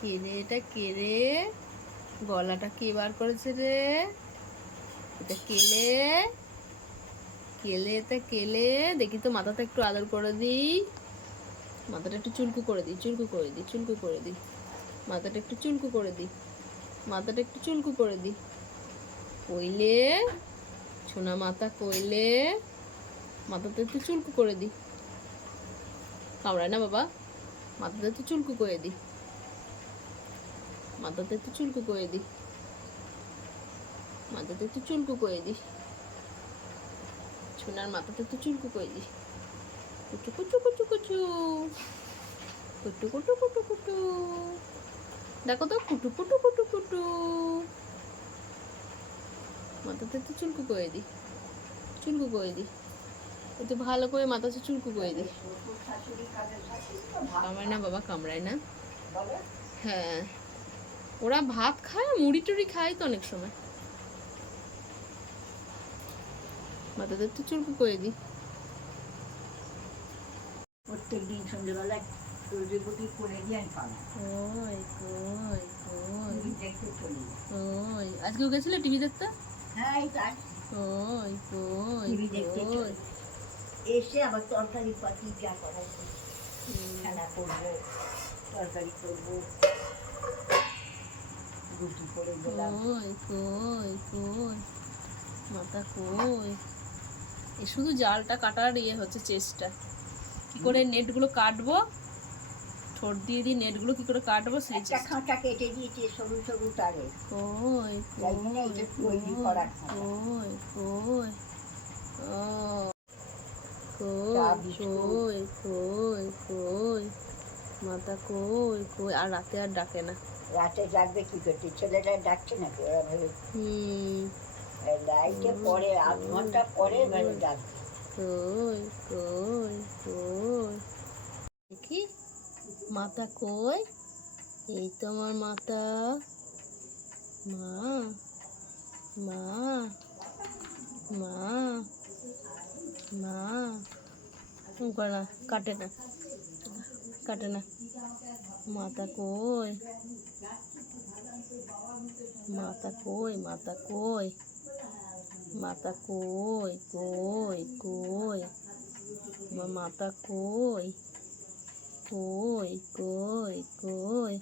কে রে এটা, কে রে? গলাটা কে বার করেছে রে? এটা কেলে, কেলে, এটা কেলে। দেখি তো, মাথাটা একটু আদর করে দিই, মাথাটা একটু চুলকু করে দিই, চুলকু করে দিই, চুলকু করে দিই, মাথাটা একটু চুলকু করে দিই, মাথাটা একটু চুলকু করে দিই। কইলে সোনা মাথা, কইলে মাথাতে একটু চুলকু করে দিই। কামড়ায় না বাবা, মাথাতে একটু চুলকু করে দিই, মাথাতে একটু চুলকু করে দিই, মাথাতে একটু চুলকু করে দিই, সোনার মাথাতে একটু চুলকু করে দিই। কুচু কুচু কুচু কুচু, কুটু কুটু কুটু কুটু। দেখো তো, কুটু কুটু কুটু কুটু। মাথাতে একটু চুলকু করে দিই, চুলকু করে দিই, একটু ভালো করে মাথাতে চুলকু করে দিই। কামড়ায় না বাবা, কামড়ায় না। হ্যাঁ, ওরা ভাত খায়, মুড়ি টুড়ি খায় তো অনেক সময়। মাথাতে একটু চুলকু করে দিই। প্রত্যেক দিন সন্ধ্যেবেলায় রোজের করে দিয়ে আমি পাবো। ওই কই কই দেখতে চলি। ওই আজকেও গেছিলে টিভি দেখতে? হ্যাঁ, এই কাজ ওই কই টিভি দেখতে কই চলি। এসে আবার তরকারি পাতি যা করার খেলা করবো, তরকারি করবো, রুটি করে দিলাম। কই কই কই মাথা কই। এ শুধু জালটা কাটার ইয়ে হচ্ছে চেষ্টা, কি করে নেটগুলো কাটবো, ঠোঁট দিয়ে দিয়ে নেটগুলো কি করে কাটবো সেই একটা চেষ্টা। খাঁচা কেটে দিয়েছে সরু সরু তারে। কই তাই জন্য কই এটা তৈরি করার খাঁচা। কই কই ও চা কই বিস্কুট। কই কই কই মাথা কই কই। আর রাতে আর ডাকে না। রাতে জাগবে কি করতে, ছেলেটা ডাকছে নাকি ওরা ভেবে লাইটে পরে আধ ঘন্টা পরে এবারে ডাকবে। কই কই কই দেখি মাথা কই। এই তো আমার মাথা। মা মা মা মা করে না, কাটে না, কাটে না। মাথা কই, মাথা কই, মাথা কই, মাথা কই কই কই আমার মাথা কই কই কই কই।